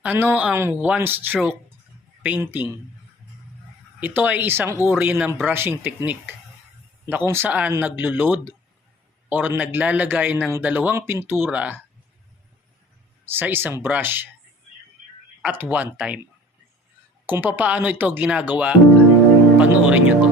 Ano ang one-stroke painting? Ito ay isang uri ng brushing technique na kung saan naglo-load or naglalagay ng dalawang pintura sa isang brush at one time. Kung paano ito ginagawa, panoorin nyo to.